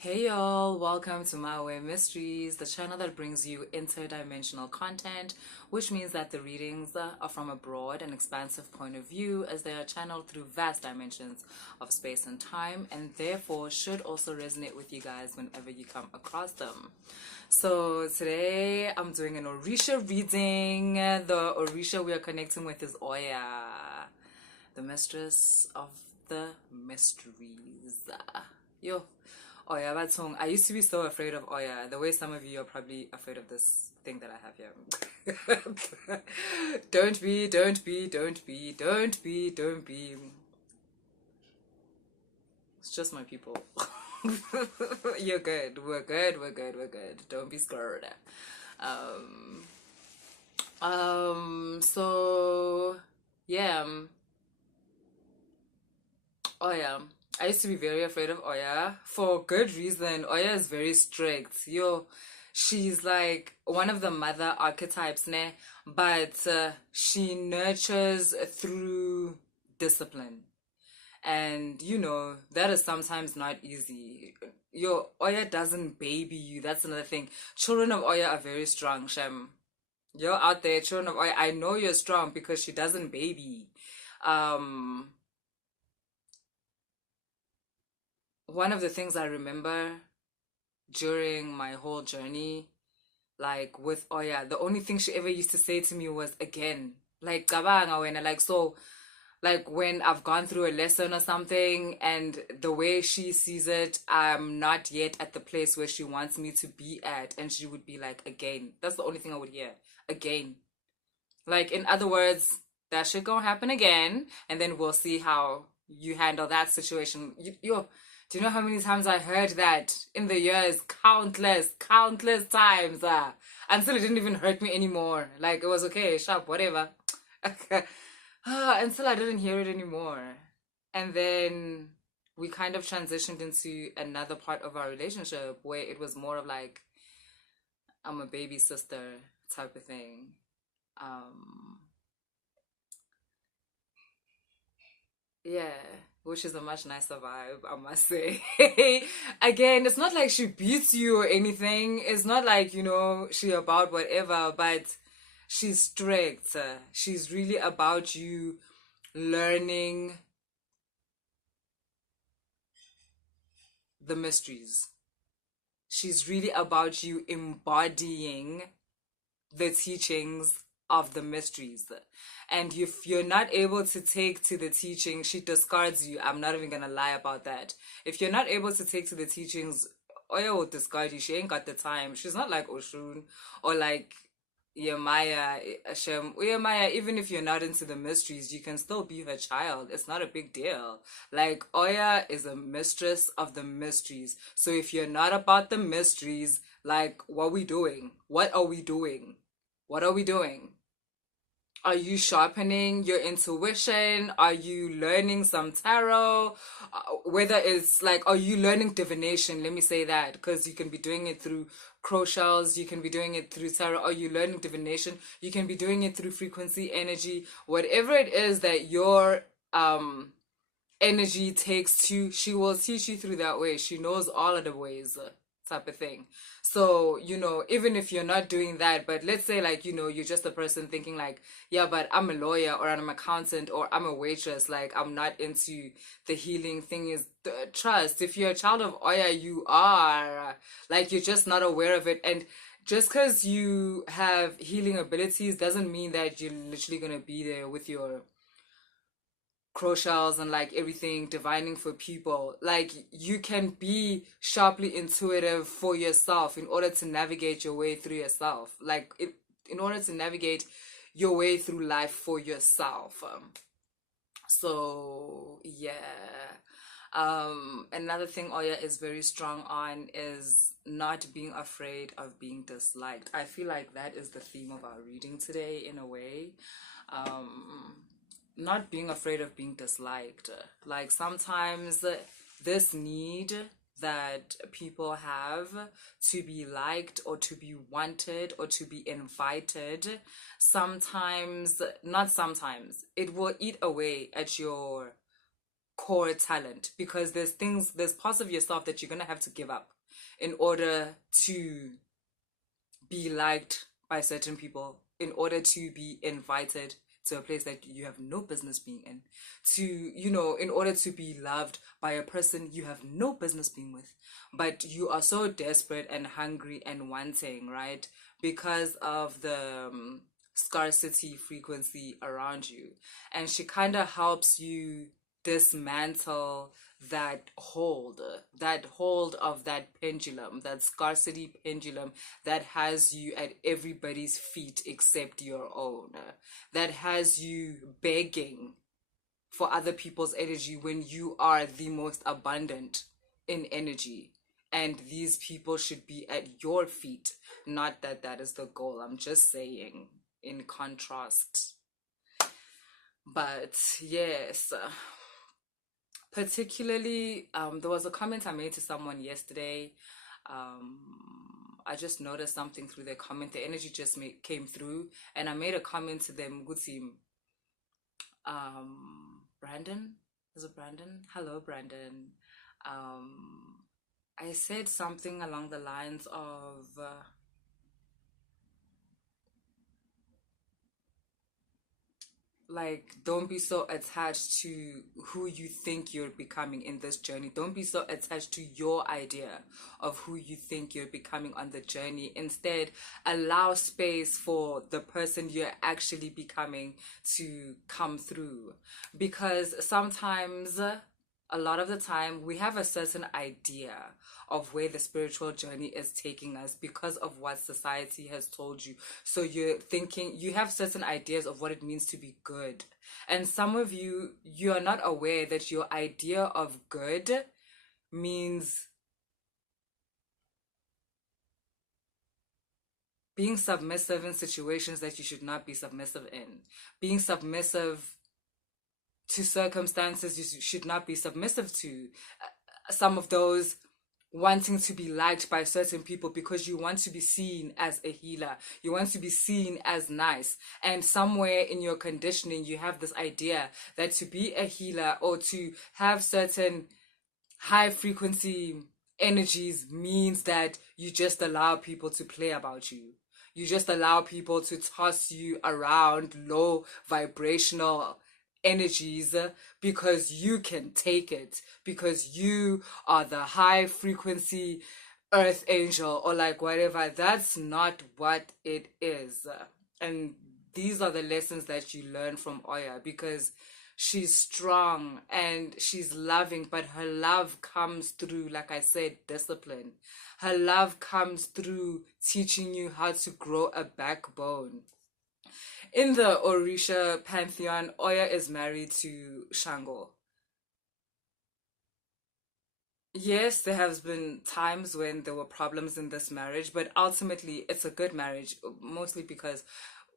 Hey y'all, welcome to my OYA Mysteries, the channel that brings you interdimensional content, which means that the readings are from a broad and expansive point of view as they are channeled through vast dimensions of space and time, and therefore should also resonate with you guys whenever you come across them. So today I'm doing an Orisha reading. The Orisha we are connecting with is Oya, the mistress of the mysteries. Yo. Oya, Batung. I used to be so afraid of Oya, the way some of you are probably afraid of this thing that I have here. Don't be, don't be, don't be, don't be, don't be. It's just my people. You're good. We're good. We're good. We're good. Don't be scared. So yeah. Oya. I used to be very afraid of Oya for good reason. Oya is very strict. She's like one of the mother archetypes, ne? But she nurtures through discipline. And that is sometimes not easy. Oya doesn't baby you. That's another thing. Children of Oya are very strong, Shem. You're out there, children of Oya. I know you're strong because she doesn't baby. Um, One of the things I remember during my whole journey, like with Oya, the only thing she ever used to say to me was again. Like, "Cabanga wena," like, so, like when I've gone through a lesson or something, and the way she sees it, I'm not yet at the place where she wants me to be at, and she would be like, again. That's the only thing I would hear. Again. Like, in other words, that shit gonna happen again, and then we'll see how you handle that situation. Do you know how many times I heard that in the years? Countless, countless times. Until it didn't even hurt me anymore. Like, it was okay, sharp, whatever. Until I didn't hear it anymore. And then we kind of transitioned into another part of our relationship where it was more of like, I'm a baby sister type of thing. Um, Yeah, which is a much nicer vibe, I must say. Again, it's not like she beats you or anything. It's not like, she about whatever, but she's strict. She's really about you learning the mysteries. She's really about you embodying the teachings of the mysteries. And if you're not able to take to the teaching, she discards you. I'm not even gonna lie about that. If you're not able to take to the teachings, Oya will discard you. She ain't got the time. She's not like Oshun or like Yemaya, Hashem. Yemaya, even if you're not into the mysteries, you can still be her child. It's not a big deal. Like, Oya is a mistress of the mysteries. So if you're not about the mysteries, like, what are we doing? What are we doing? What are we doing? Are you sharpening your intuition? Are you learning some tarot? Whether it's like, are you learning divination? Let me say that, because you can be doing it through crow shells, you can be doing it through tarot. Are you learning divination? You can be doing it through frequency, energy, whatever it is that your energy takes to, she will teach you through that way. She knows all of the ways, type of thing. So, even if you're not doing that, but let's say like, you're just a person thinking like, yeah, but I'm a lawyer or I'm an accountant or I'm a waitress, like I'm not into the healing thing. Is trust. If you're a child of Oya, you are like, you're just not aware of it. And just because you have healing abilities doesn't mean that you're literally gonna be there with your crochet and like everything divining for people. Like, you can be sharply intuitive for yourself in order to navigate your way through yourself, like in order to navigate your way through life for yourself. So yeah. Another thing Oya is very strong on is not being afraid of being disliked. I feel like that is the theme of our reading today in a way. um Not being afraid of being disliked. Like, sometimes this need that people have to be liked or to be wanted or to be invited, sometimes, not sometimes, it will eat away at your core talent, because there's parts of yourself that you're gonna have to give up in order to be liked by certain people, in order to be invited to a place that you have no business being in, to, in order to be loved by a person you have no business being with. But you are so desperate and hungry and wanting, right? Because of the scarcity frequency around you. And she kind of helps you dismantle that hold of that pendulum, that scarcity pendulum that has you at everybody's feet except your own, that has you begging for other people's energy when you are the most abundant in energy. And these people should be at your feet. Not that that is the goal. I'm just saying, in contrast. But yes, particularly, there was a comment I made to someone yesterday. I just noticed something through their comment. The energy just came through, and I made a comment to them. Good team. Brandon? Is it Brandon? Hello, Brandon. I said something along the lines of like, don't be so attached to who you think you're becoming in this journey. Don't be so attached to your idea of who you think you're becoming on the journey. Instead, allow space for the person you're actually becoming to come through. Because sometimes, a lot of the time, we have a certain idea of where the spiritual journey is taking us because of what society has told you. So you're thinking, you have certain ideas of what it means to be good. And some of you are not aware that your idea of good means being submissive in situations that you should not be submissive in. Being submissive to circumstances you should not be submissive to. Some of those wanting to be liked by certain people because you want to be seen as a healer. You want to be seen as nice. And somewhere in your conditioning, you have this idea that to be a healer or to have certain high frequency energies means that you just allow people to play about you. You just allow people to toss you around low vibrational energies because you can take it, because you are the high frequency earth angel or like whatever. That's not what it is. And these are the lessons that you learn from Oya, because she's strong and she's loving, but her love comes through, like I said, discipline. Her love comes through teaching you how to grow a backbone. In the Orisha pantheon, Oya is married to Shango. Yes, there has been times when there were problems in this marriage, but ultimately it's a good marriage, mostly because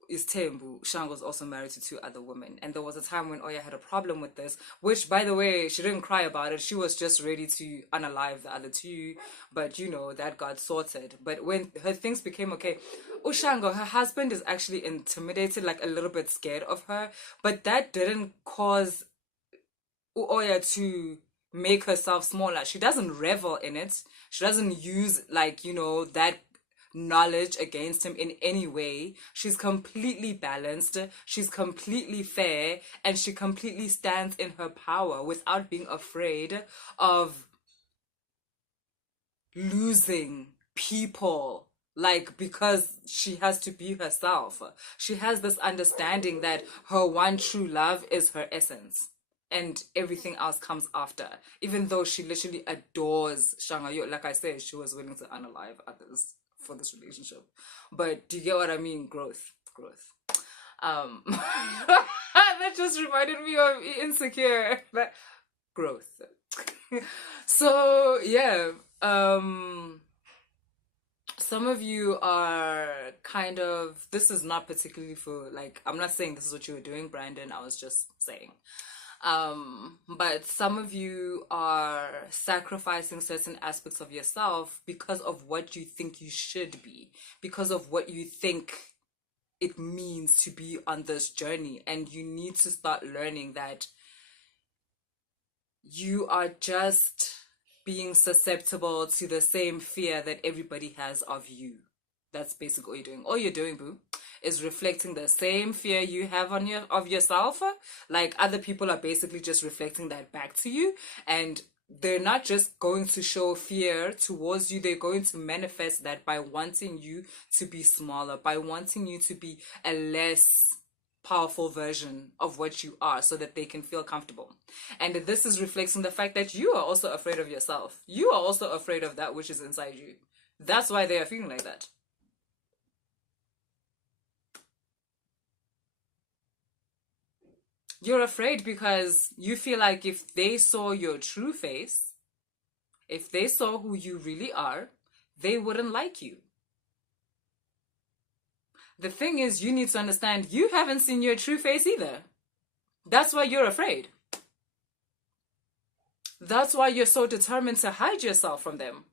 is Tembu. Shango's also married to two other women. And there was a time when Oya had a problem with this, which, by the way, she didn't cry about it. She was just ready to unalive the other two. But, that got sorted. But when her things became okay, Ushango, her husband, is actually intimidated, like a little bit scared of her. But that didn't cause Oya to make herself smaller. She doesn't revel in it. She doesn't use, that knowledge against him in any way. She's completely balanced, she's completely fair, and she completely stands in her power without being afraid of losing people, because she has to be herself. She has this understanding that her one true love is her essence and everything else comes after. Even though she literally adores Shangayo, like I said, she was willing to unalive others for this relationship. But do you get what I mean? Growth. That just reminded me of Insecure. But growth. So yeah, some of you are kind of, this is not particularly for, I'm not saying this is what you were doing, Brandon. I was just saying. But some of you are sacrificing certain aspects of yourself because of what you think you should be, because of what you think it means to be on this journey. And you need to start learning that you are just being susceptible to the same fear that everybody has of you. That's basically what you're doing. All you're doing, boo, is reflecting the same fear you have on of yourself. Like, other people are basically just reflecting that back to you, and they're not just going to show fear towards you, they're going to manifest that by wanting you to be smaller, by wanting you to be a less powerful version of what you are, so that they can feel comfortable. And this is reflecting the fact that you are also afraid of yourself. You are also afraid of that which is inside you. That's why they are feeling like that. You're afraid because you feel like if they saw your true face, if they saw who you really are, they wouldn't like you. The thing is, you need to understand you haven't seen your true face either. That's why you're afraid. That's why you're so determined to hide yourself from them.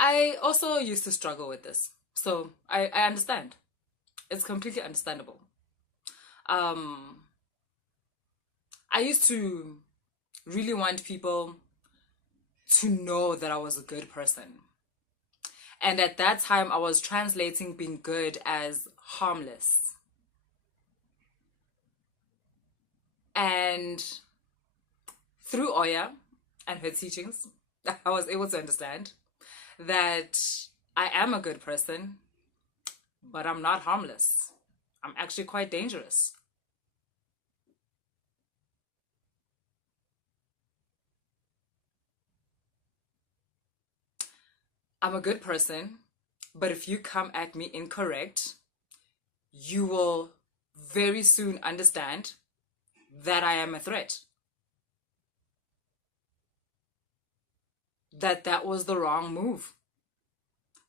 I also used to struggle with this. So I understand. It's completely understandable. I used to really want people to know that I was a good person. And at that time, I was translating being good as harmless. And through Oya and her teachings, I was able to understand that I am a good person, but I'm not harmless. I'm actually quite dangerous. I'm a good person, but if you come at me incorrect, you will very soon understand that I am a threat. That was the wrong move.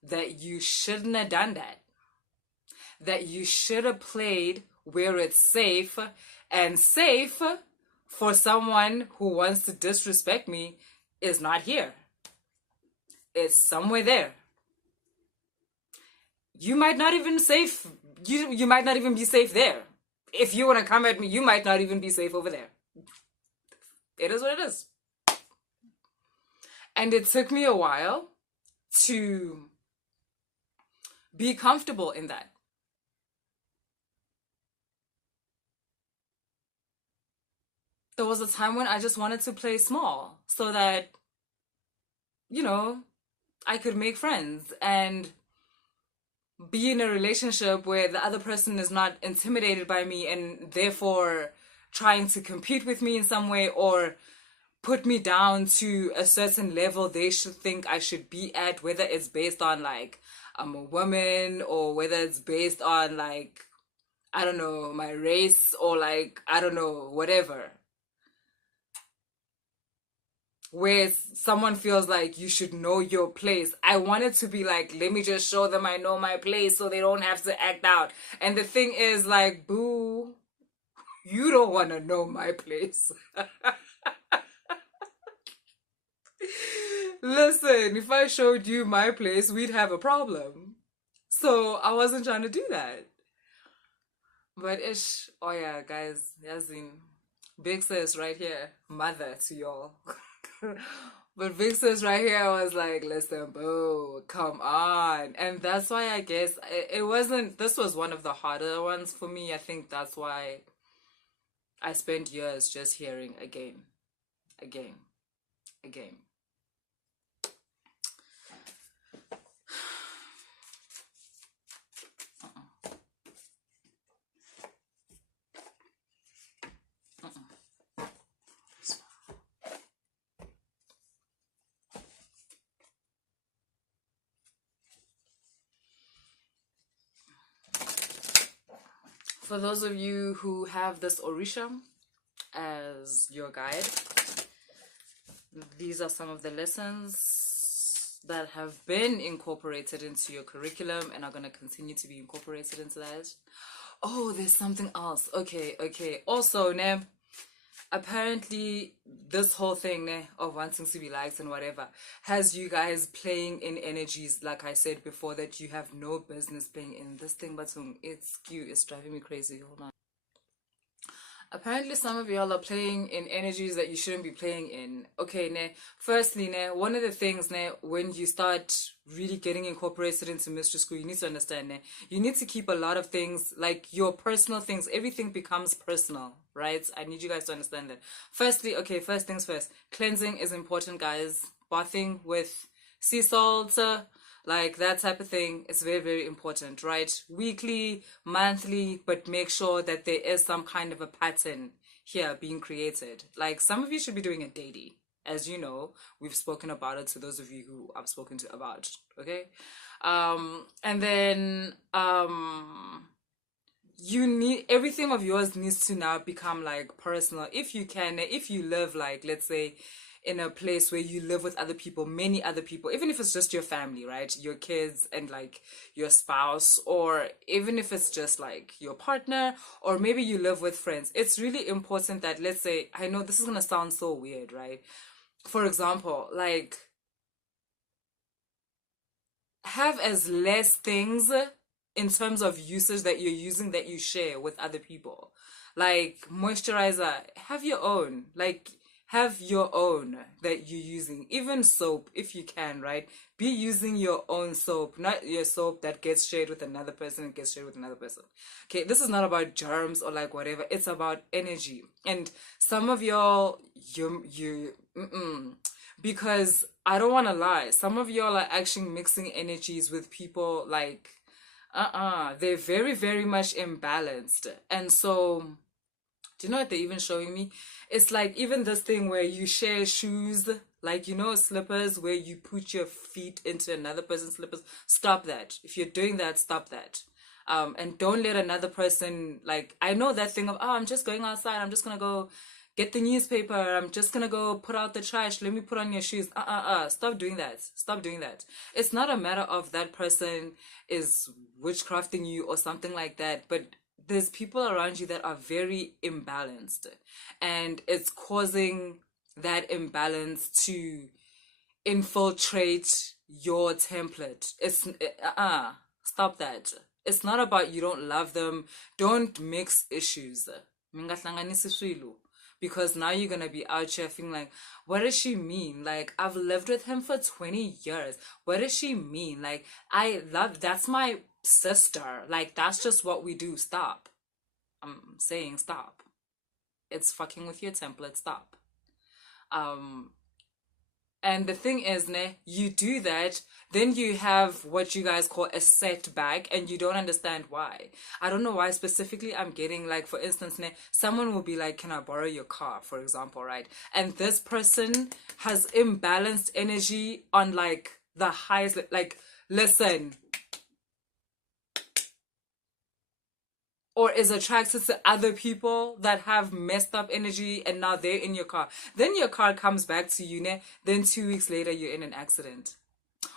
That you shouldn't have done that. That you should have played where it's safe, and safe for someone who wants to disrespect me is not here. It's somewhere there. You might not even safe. You might not even be safe there. If you want to come at me, you might not even be safe over there. It is what it is. And it took me a while to be comfortable in that. There was a time when I just wanted to play small so that, I could make friends and be in a relationship where the other person is not intimidated by me and therefore trying to compete with me in some way or put me down to a certain level they should think I should be at, whether it's based on like I'm a woman or whether it's based on like, I don't know, my race or like, I don't know, whatever. Where someone feels like you should know your place. I wanted to be like, let me just show them I know my place so they don't have to act out. And the thing is like, boo, you don't want to know my place. Listen, if I showed you my place, we'd have a problem. So I wasn't trying to do that. But oh yeah, guys, Yazin, big sis right here, mother to y'all. But big sis right here was like, listen, boo, come on. And that's why I guess it wasn't, this was one of the harder ones for me. I think that's why I spent years just hearing again. For those of you who have this Orisha as your guide, these are some of the lessons that have been incorporated into your curriculum and are going to continue to be incorporated into that. Oh, there's something else. Okay. Also, apparently this whole thing of wanting to be liked and whatever has you guys playing in energies, like I said before, that you have no business playing in. This thing, but it's cute, it's driving me crazy. Hold on. Apparently some of y'all are playing in energies that you shouldn't be playing in. Okay, firstly, one of the things, when you start really getting incorporated into Mistress School, you need to understand, you need to keep a lot of things, like your personal things, everything becomes personal, right? I need you guys to understand that. Firstly, okay, first things first, cleansing is important, guys. Bathing with sea salt, like that type of thing is very, very important, right? Weekly, monthly, but make sure that there is some kind of a pattern here being created. Like some of you should be doing it daily. As you know, we've spoken about it to those of you who I've spoken to about, okay? And then you need, everything of yours needs to now become like personal. If you can, if you live like, let's say, in a place where you live with other people, many other people, even if it's just your family, right? Your kids and like your spouse, or even if it's just like your partner, or maybe you live with friends. It's really important that, let's say, I know this is going to sound so weird, right? For example, like have as less things in terms of usage that you're using that you share with other people. Like moisturizer, have your own. Like have your own that you're using. Even soap, if you can, right? Be using your own soap, not your soap that gets shared with another person and gets shared with another person. Okay, this is not about germs or like whatever. It's about energy. And some of y'all, because I don't want to lie, some of y'all are actually mixing energies with people like, they're very, very much imbalanced. And so, do you know what they're even showing me? It's like even this thing where you share shoes, like, you know, slippers, where you put your feet into another person's slippers. Stop that. If you're doing that, stop that. And don't let another person, like, I know that thing of, oh, I'm just going outside, I'm just gonna go get the newspaper, I'm just gonna go put out the trash, let me put on your shoes. Stop doing that. Stop doing that. It's not a matter of that person is witchcrafting you or something like that, but there's people around you that are very imbalanced, and it's causing that imbalance to infiltrate your template. It's stop that. It's not about you don't love them. Don't mix issues. Because now you're gonna be out here feeling like, what does she mean? Like, I've lived with him for 20 years. What does she mean? Like, that's my sister. Like, that's just what we do. Stop. I'm saying stop. It's fucking with your template. Stop. And the thing is, you do that, then you have what you guys call a setback, and you don't understand why. I don't know why specifically I'm getting, like, for instance, someone will be like, can I borrow your car, for example, right? And this person has imbalanced energy on, like, the highest, like, listen, or is attracted to other people that have messed up energy, and now they're in your car. Then your car comes back to you, then 2 weeks later you're in an accident.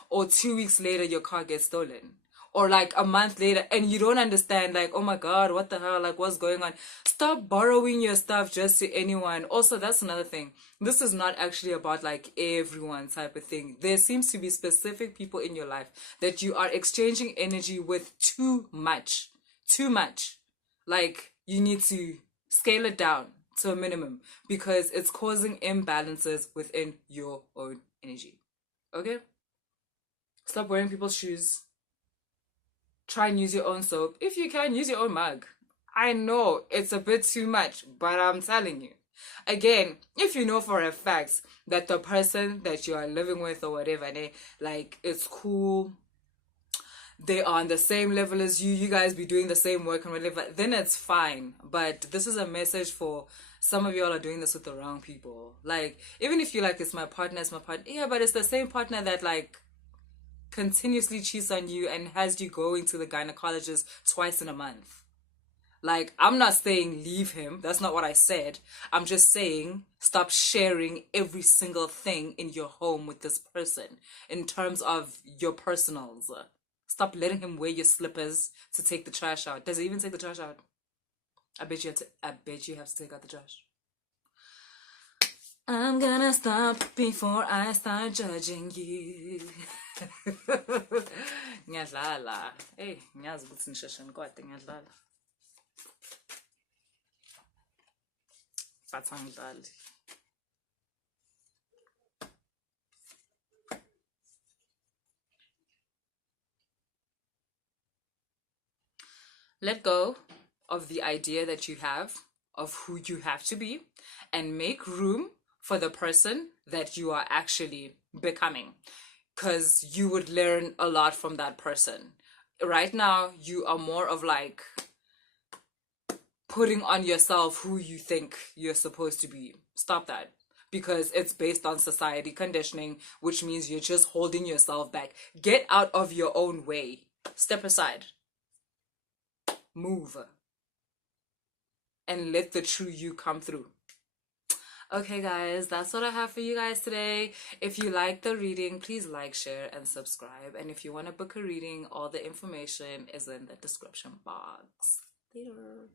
Or 2 weeks later your car gets stolen. Or like a month later, and you don't understand, like, oh my God, what the hell, like, what's going on? Stop borrowing your stuff just to anyone. Also, that's another thing. This is not actually about like everyone type of thing. There seems to be specific people in your life that you are exchanging energy with too much. Too much. Like, you need to scale it down to a minimum, because it's causing imbalances within your own energy. Okay? Stop wearing people's shoes. Try and use your own soap. If you can, use your own mug. I know it's a bit too much, but I'm telling you. Again, if you know for a fact that the person that you are living with or whatever, like, it's cool, they are on the same level as you guys be doing the same work and whatever, then it's fine. But this is a message for some of y'all are doing this with the wrong people. Like, even if you like, it's my partner, yeah, but it's the same partner that like continuously cheats on you and has you going to the gynecologist twice in a month. Like, I'm not saying leave him. That's not what I said. I'm just saying stop sharing every single thing in your home with this person in terms of your personals. Stop letting him wear your slippers to take the trash out. Does he even take the trash out? I bet you have to take out the trash. I'm gonna stop before I start judging you. Ngiyadlala. Hey, ngiyazi ukuthi nisheshe nikwade ngiyadlala. But angidlali. Let go of the idea that you have of who you have to be and make room for the person that you are actually becoming, because you would learn a lot from that person. Right now, you are more of like putting on yourself who you think you're supposed to be. Stop that. Because it's based on society conditioning, which means you're just holding yourself back. Get out of your own way. Step aside. Move. And let the true you come through. Okay, guys, that's what I have for you guys today. If you like the reading, please like, share, and subscribe. And if you want to book a reading, all the information is in the description box. Later.